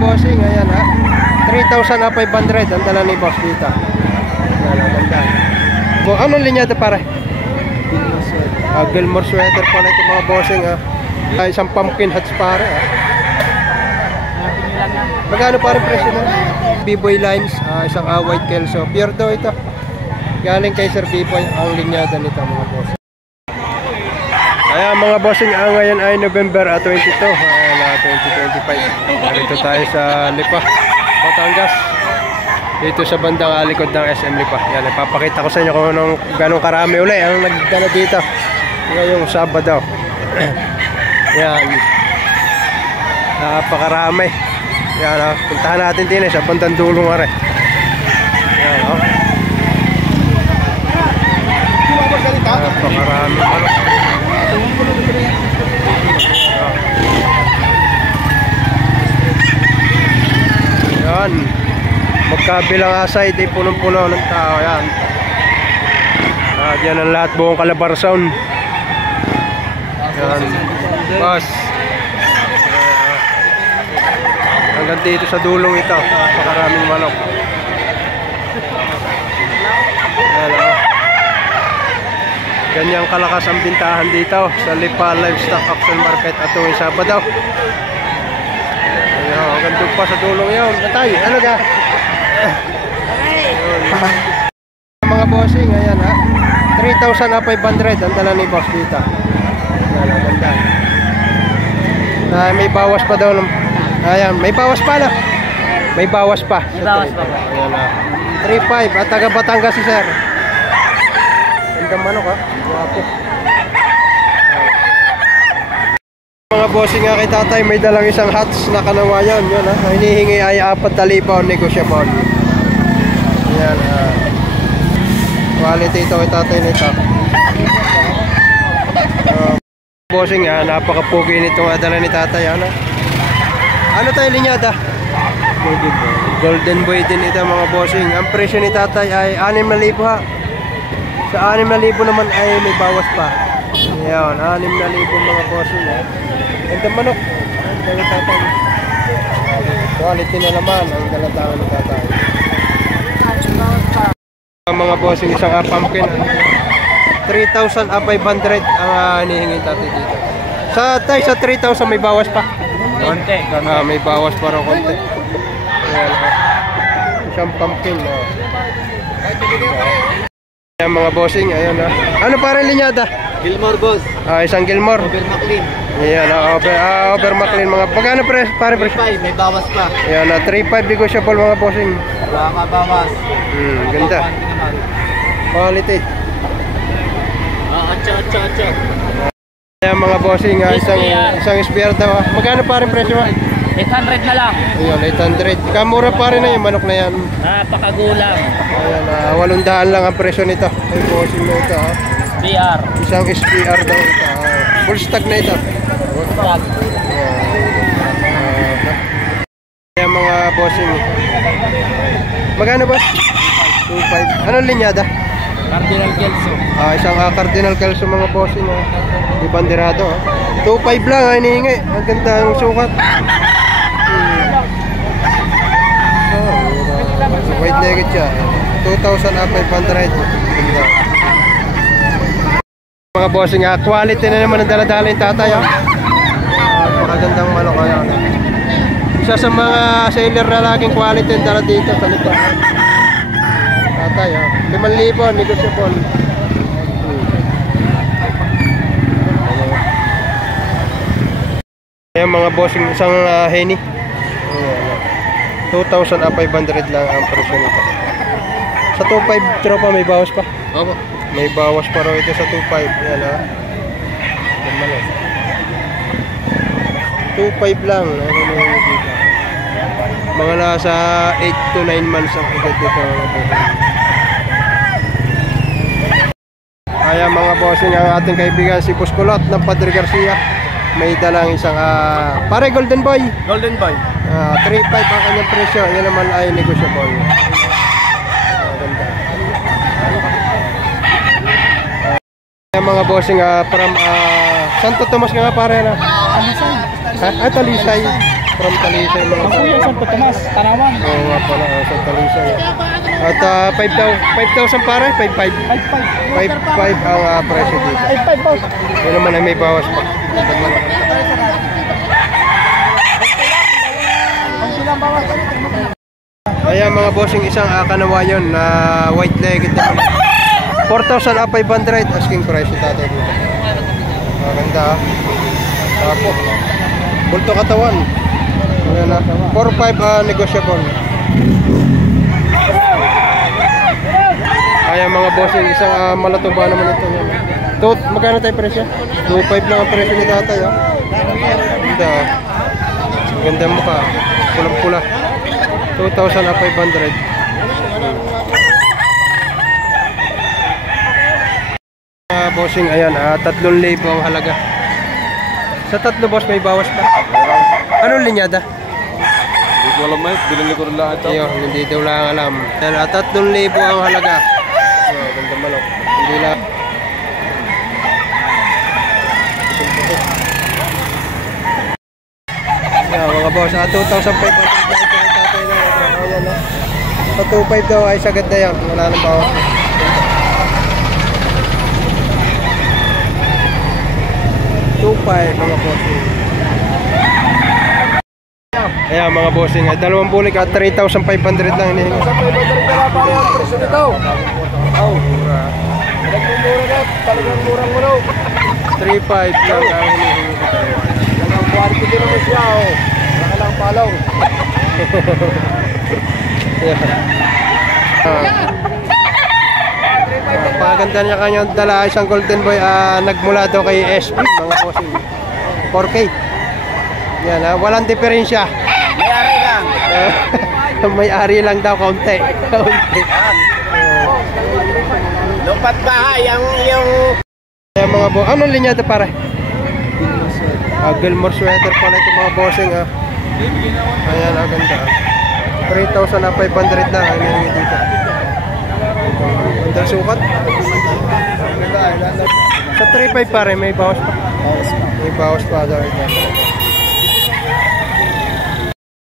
bossing, ayan ha. 3,500 ang dala ni boss dito. Ayan, ganda. Anong linyada pare? Gilmore sweater pala ito mga bossing ha. Isang pumpkin hats pare ha. Magkano pare presyo mo? B-boy lines, isang white kelso. Pure daw ito. Galing kay Sir B-boy ang linyada nito mga bossing. Ayan mga bossing, ngayon ay November 22, 2025. Dito tayo sa Lipa, Batangas. Dito sa bandang likod ng SM Lipa. Yan, ipapakita ko sa inyo kung ganong karami uli ang nagdala dito ngayong Sabado. Yan, napakarami. Yan, puntahan natin din sa bandang dulong are. Yan, napakarami. Yan, magkabilang side ay punong-puno ng tao. Yan, yan ang lahat buong Calabarzon. Yan, boss. Hanggang dito sa dulong ito, napakaraming manok. Yan, ganyang kalakas ang bintahan dito sa Lipa Livestock Auction Market at tuwing Sabado. Gandun pa sa dulong yun. Natay, ano ka? Mga bossing, ayan ha. 3,500 ang dala ni boss dito. Ayan, ganda. May bawas pa daw. Ayan, may bawas pa na. May bawas pa. May bawas pa ba? Ayan ha. 3,500 at taga Batangas si sir. Ganda manok ha. Wapo. Mga bossing nga kay tatay, may dalang isang hats na kanawayan. Yun ha. Hinihingi ay 4,000 negosyable. Yan ha. Quality ito kay tatay nito. Bossing ha, napakapugi nitong adala ni tatay. Ano tayo linyada? Golden boy din ito mga bossing. Ang presyo ni tatay ay 6,000 ha. Sa 6,000 naman ay may bawas pa. Yan, 6,000 mga bossing ha. Ganda manok. Ang tatay. Quality na naman ang dalatangan ni tatay. Mga bossing, isang pumpkin 3,500 ang hinihingi tatay dito. Sa 3,000 may bawas pa. Konti. May bawas pa rin konti. Ayan, isang pumpkin. Ayan mga bossing, ayan ha. Ano para linyada? Gilmore boss. Isang Gilmore. Over McLean. Ayan, over McLean mga. Pagkano pare? 3,500, may bawas pa. Ayan, 3,500 negotiable mga bossing. Wala ka bawas. Ganda. Quality. Atcha. Ayan mga bossing, isang spear daw. Magkano pare presyo? 800 na lang. Ayan, 800. Kamura pa rin na yung manok na yan. Napakagulang. Ayan, 800 lang ang presyo nito. Ay, bossing na ito ha. SPR. Isang SPR daw ito. Full stock na ito. Full stock. Ayan mga bossing. Magkano ba? 2,500. Anong linyada? Cardinal Kelso. Isang Cardinal Kelso mga bossing ha. Di banderado ha. 2,500 lang ha, hinihingi. Ang ganda ng sukat. White legged siya. 2,500. Ganda. Mga bossing ha, quality na naman ang daladala yung tatay ha. Magagandang manok ha. Isa sa mga seller na laging quality ang dala dito sa Lipa. Tatay ha, 5,000 negosyable. Ayan mga bossing, isang Henny 2,500 lang ang presyo nito. Sa 2,500 tropa may bawas pa. Opo. May bawas pa rin ito sa 2,500. Yan ha. 2,500 lang. Mga nasa 8 to 9 months ang edad dito. Ayan mga bossing, ang ating kaibigan si Puskulot ng Padre Garcia. May dalang isang pare Golden Boy. Golden Boy. 3,500 ang kanyang presyo. Yan naman ay negosyable. Mga bossing from Santo Tomas nga pare na. Talisay. Talisay. from Talisay mga Ang kuya, Santo Tomas, Tanawan. Oo nga pala, sa Talisay. At 5,000 pare, 5,500. 5,500 ang presyo dito. 5,500 boss. Yun naman ay may bawas pa. Ayan mga bossing, isang kanawayon na white-legged naman. 4,500 asking price ito tatay dito. Maganda ah. Tapo. Bulto katawan. Ayan na. 4,500 negotiable. Ayan mga bossing, isang malatuba naman ito. Magkano tayo presyo? 2,500 lang ang presyo ni tatay ah. Ganda ah. Ganda mo ka. Pulang-pula. 2,500. Bossing, ayan, 3,000 ang halaga. Sa 3 boss, may bawas pa. Anong linyada? Hindi ko alam eh, binili ko rin lang ito. Ayun, hindi daw lang alam. 3,000 ang halaga. Ganda manok. Hindi lang. Ayan, mga boss, 2,500 lang ito kay tatay na. Ayan, no? Sa 2,500 daw ay sagad na yan. Wala nang bawas. Mga bossing. Ayan mga bossing, dalawang bulik at 3,500 lang hinihingi. 3,500 lang ang hinihingi. Ang quality din naman siya, oh. Wala lang palaw. Paganda niya kanyang dala isang golden boy nagmula daw kay SP mga bossing. 4K. Yan ha, walang diferensya. May-ari lang. May-ari lang daw, kaunti. Kaunti. Lupat bahay, yung... Ayan mga boss, anong linyada pare? Gilmore sweater pala ito mga bossing ha. Ayan, ganda. 3,500 na ang hinihingi dito. Ganda sukat. Sa 3,500 pare, may bawas pa. May bawas pa daw ito.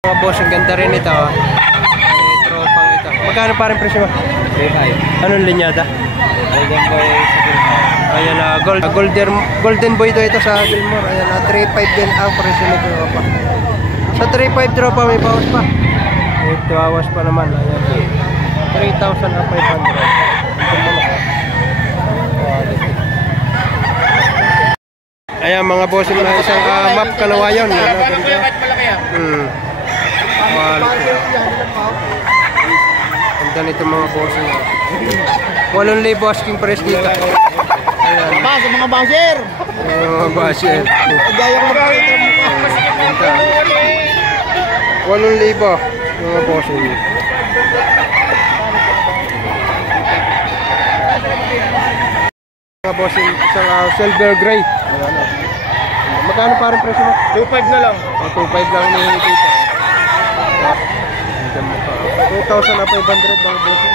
Mga boss, ang ganda rin ito. May tropang ito. Magkano pa rin presyo mo? 3,500. Anong linyada? Golden boy sa Gilmore. Ayan na, golden boy ito sa Gilmore. Ayan na, 3,500 din ang presyo nito. Sa 3,500 tropa, may bawas pa. May bawas pa naman. Ayan. 3,500. Ayan mga boss, na isang map kanawayon. Ganda nito mga boss. 8,000 asking price dito. Ayan. Sa mga basher! Mga basher. Gaya ko makakita mo. Ganda. 8,000 mga boss. Mga boss, isang silver gray. Magkano pa rin presyo mo? 2,500 na lang. 2,500 lang hinihingi dito. 2,500 mga bossing.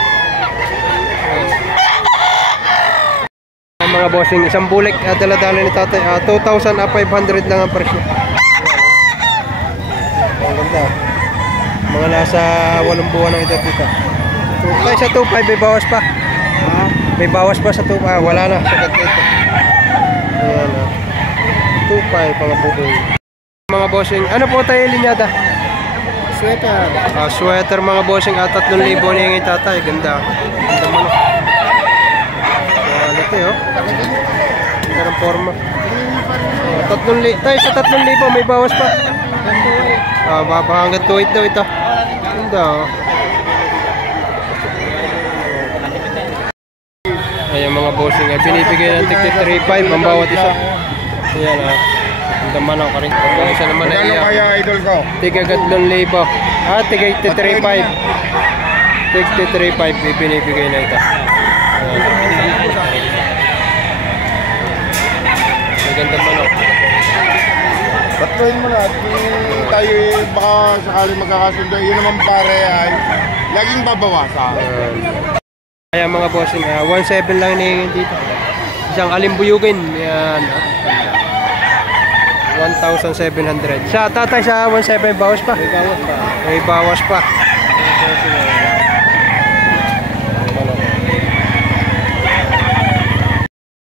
Mga bossing, isang bulik dala-dala ni tatay. 2,500 lang ang presyo. Ang ganda. Mga nasa 8 buwan ang edad dito. Tayo sa 2,500 may bawas pa. May bawas pa sa 2,500. Wala na. Sagat na ito. Ayan na. 2,500 mga bukoy. Mga bossing, ano po tayo linyada? Sweater. Sweater mga bossing at 3,000 ni tatay. Ganda. Ganda manok. Quality oh. Ganda ng forma. 3,000. Tayo sa 3,000 may bawas pa. Baba hanggang 2,800 daw ito. Ganda oh. Ayan mga bossing, binibigay ng tig 3,500 ang bawat isa. Ayan ah. Ganda manok ka rin. Isa naman na iya. Kaya idol ko? Tiga 3,000. Tiga 3,500. Tiga 3,500 ibinibigay na ito. Maganda manok. Patuloy mo na at tayo baka sakali magkakasundo. Yun naman pare ay laging babawasan. Kaya mga bossing, 1,700 lang hinihingi dito. Isang alimbuyugin. Yan. 1,700 1,700. Sa tatay sa 1,700 bawas pa. May bawas pa. May bawas pa.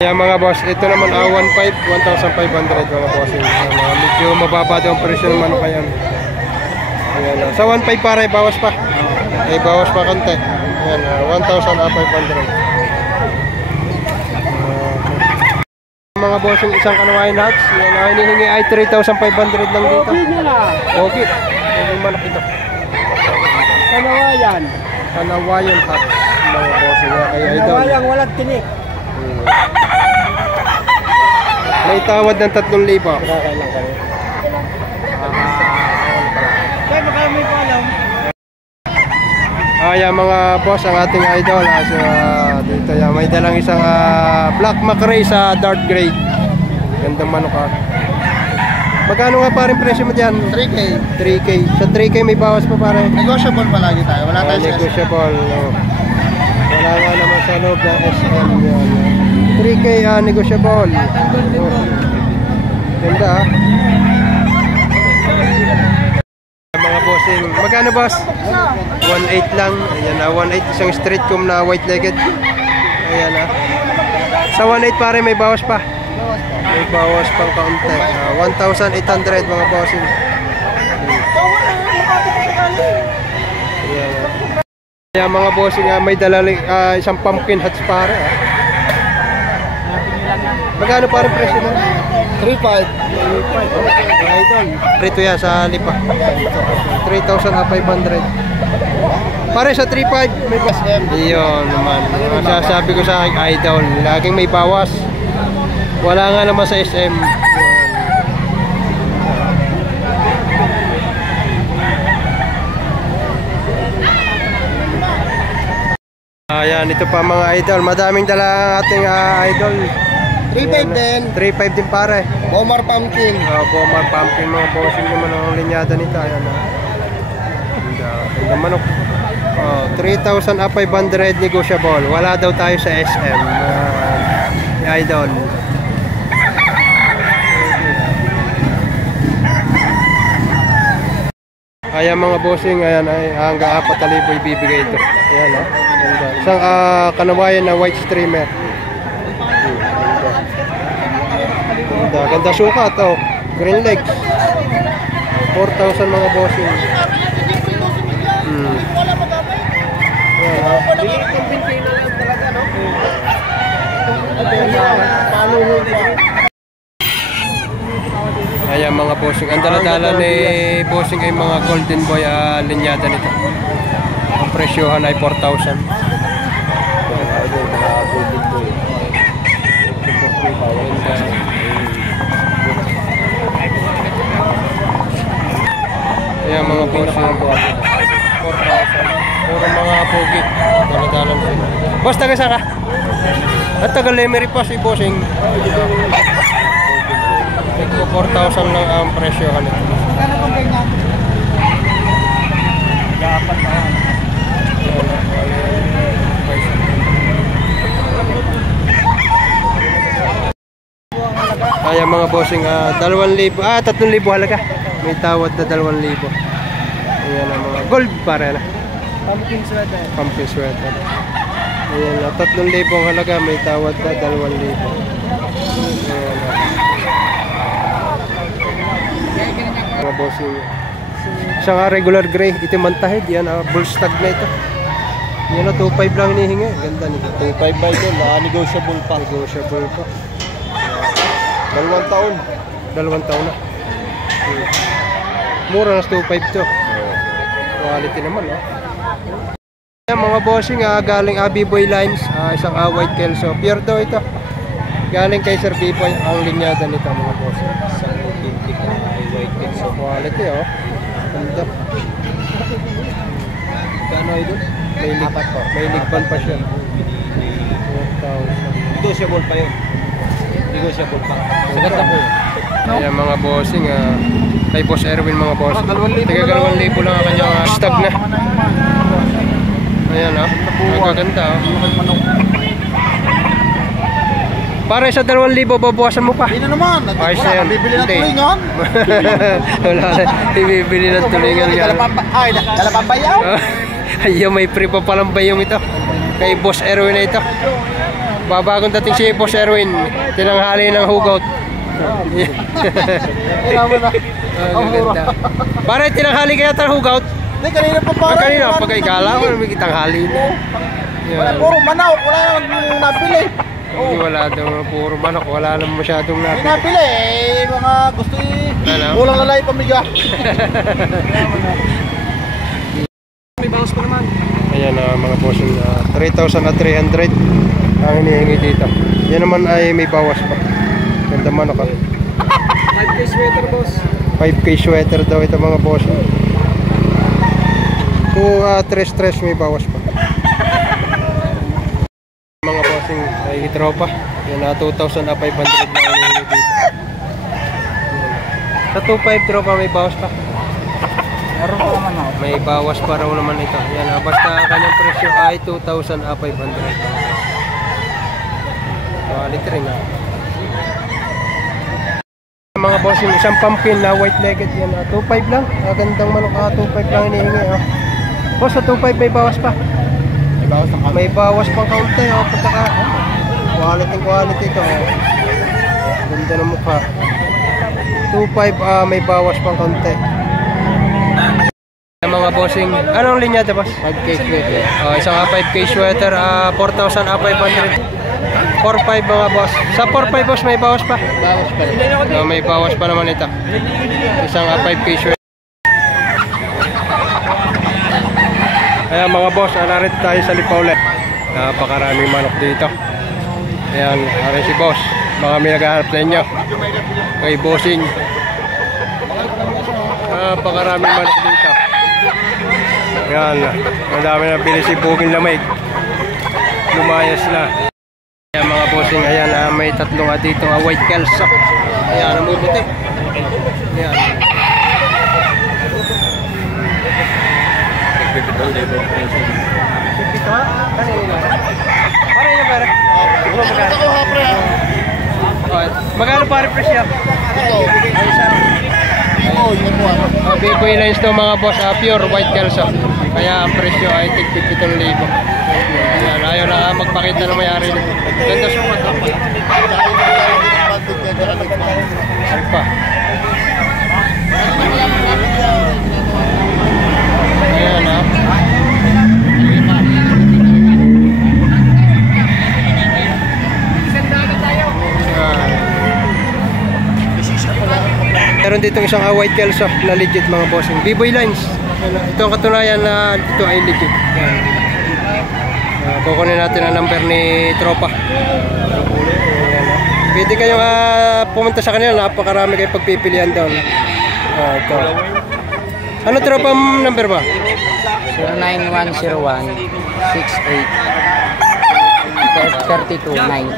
Kaya mga boss, ito naman 1,500 mga bossing. Medyo mababa daw ang presyo ng manok yan. Ayan, sa 1,500 pare, bawas pa. May bawas pa konti. Ayan, 1,500. Mga bossing, isang Kanawayan Hats. Yan ang hinihingi ay 3,500 lang dito. Okay. Yung manok ito. Kanawayan. Kanawayan Hats. Mga bossing, kaya idol. Kanawayan, walang tinik. May tawad ng 3,000. Kailan kami? Kaya baka may palam. Ayan mga boss, ang ating idol. So, dito yan. May dalang isang black macrae sa dark grade. Gandang manok ha. Magkano nga pa rin presyo mo dyan? 3K. 3K. Sa 3K may bawas pa pare. Negotiable palagi tayo. Wala tayo sa Negotiable. No. Wala nga naman sa loob ng SM yan. 3K negotiable. Ganda ha. Mga bossing. Magkano boss? 1,800 lang. Ayan na. 1,800 isang straight comb na white legged. Ayan na. Sa 1,800 pare may bawas pa. May bawas pang kaunti. 1,800 mga bossing. Ayan. Ayan mga bossing, may dalaling isang pumpkin hats pare. Magkano pare presyo mo? 3.5. Idol. Prito yan sa lipa. 3,500. Pare sa 3.5 may bawas. Iyon naman. Masasabi ko sa aking idol, laging may bawas. Wala nga naman sa SM. Ayan, ito pa mga idol. Madaming dala ang ating idol. 3.5 din. 3.5 din pare. Bomar Pumpkin. Bomar Pumpkin mga bossing naman ang linyada nito. Ayan na. Ganda manok. 3,500 negotiable. Wala daw tayo sa SM. Idol. Ayan mga bossing, ayan ay hanggang 4,000 ibibigay ito. Ayan ha. Ganda. Isang Kanawayan na white streamer. Ganda, ganda sukat oh. Green legs. 4,000 mga bossing. Ayan ha. Ayan mga bossing. Ang dala-dala ni bossing ay mga golden boy linyada nito. Ang presyohan ay 4,000. Ayan mga bossing. 4,000. Puro mga pogi. Dala-dala nito. Boss, taga saan ka? At taga Lemery pa si bossing. 4,000 lang ang presyohan nito. Kano kung ganyan? Dapat na. Ayan mga bossing, 2,000, 3,000 halaga. May tawad na 2,000. Ayan ang mga gold para na. Pumpkin sweater. Pumpkin sweater. Ayan na, 3,000 ang halaga. May tawad na 2,000. Ayan na. Mga bossing. Isang regular gray, itimantahid. Yan, bull stag na ito. Yan na, 2,500 lang hinihingi. Ganda nito. 2.5 by din. Negotiable pa. Negotiable pa. 2 taon. 2 taon na. Mura na 2,500 to. Quality naman, no? Ayan, mga bossing, galing Abiboy Lines. Isang white kelso. Pure daw ito. Galing kay Sir Biboy ang linyada nito, mga bossing. Isang authentic white kelso. Quality, oh. Ganda. Kano ito? May ligban pa siya. 4,000. Negotiable pa yun. Negotiable pa. Ganda po. Ayan mga bossing, kay Boss Erwin mga bossing. Tiga 2,000 lang ang kanyang stag na. Ayan ang gaganda. Para sa 2,000 babawasan mo pa. Hindi na naman. Ayos na yan. Bibili ng Hindi. tulingan. Wala na. Ibibili ng tulingan yan. Dala pa bayaw. Ayaw, may free pa palang bayong ito. Kay Boss Erwin na ito. Babagong dating si Boss Erwin. Tinanghali ng hugot. Ganda. Pare, tinanghali kaya ng hugot? Hindi, kanina pa para. Kanina, pagkaikala ko, may kitanghali na. Yan. Puro manok, wala nang nabili. Wala daw, puro manok. Wala naman masyadong Hindi natin. nabili, mga gusto Ano? kulang na lang yung pamiga. May bawas pa naman. Ayan mga bossing, 3,300 ang hinihingi dito. Yan naman ay may bawas pa. Ganda manok 5K sweater, boss. 5K sweater daw ito mga bossing. Kung 3 may bawas pa. Mga bossing ay tropa. Yan 2,500 na hinihingi dito. Sa 2,500 tropa may bawas pa. Meron pa naman ako. May bawas pa raw naman ito. Yan basta ang kanyang presyo ay 2,500. Quality rin Mga bossing, isang pumpkin na white-legged yan. 2,500 lang. Gandang manok 2,500 lang hinihingi. Boss, sa 2,500 may bawas pa. May bawas ng May bawas pang kaunti. Pagkaka, quality ito. Ganda ng mukha. 2,500 may bawas pang kaunti. Mga bossing, anong linya ito, boss? 5K sweater. Isang 5K sweater, 4,500. 4,500 mga boss. Sa 4,500 boss, may bawas pa. Bawas pa rin. May bawas pa naman ito. Isang 5K sweater. Ayan mga boss, narito tayo sa Lipaule. Napakaraming manok dito. Ayan, aray si boss. Mga may naghahanap sa inyo. Kay bossing. Napakaraming manok dito. Ayan, madami na bili si Bugin Lamig. Lumayas na. Ayan mga bossing, ayan, may tatlong dito white kelso. Ayan, namumuti. Ayan. Magkano pare presyo? Biboy lines to mga boss, pure white kelso. Kaya ang presyo ay tig 7,000. Ayan, ayaw na magpakita na may-ari nito. Ganda sumat. Sari pa. Ayan Meron ditong isang white kelso na legit mga bossing. B-boy lines. Ito ang katunayan na ito ay legit. Kukunin natin ang number ni Tropa. Pwede kayong pumunta sa kanila. Napakarami kayong pagpipilian doon. Ito. Ano Tropa number ba? 09101683290.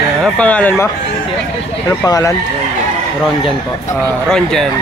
Anong pangalan mo? Anong pangalan? Ronjan po. Ronjan.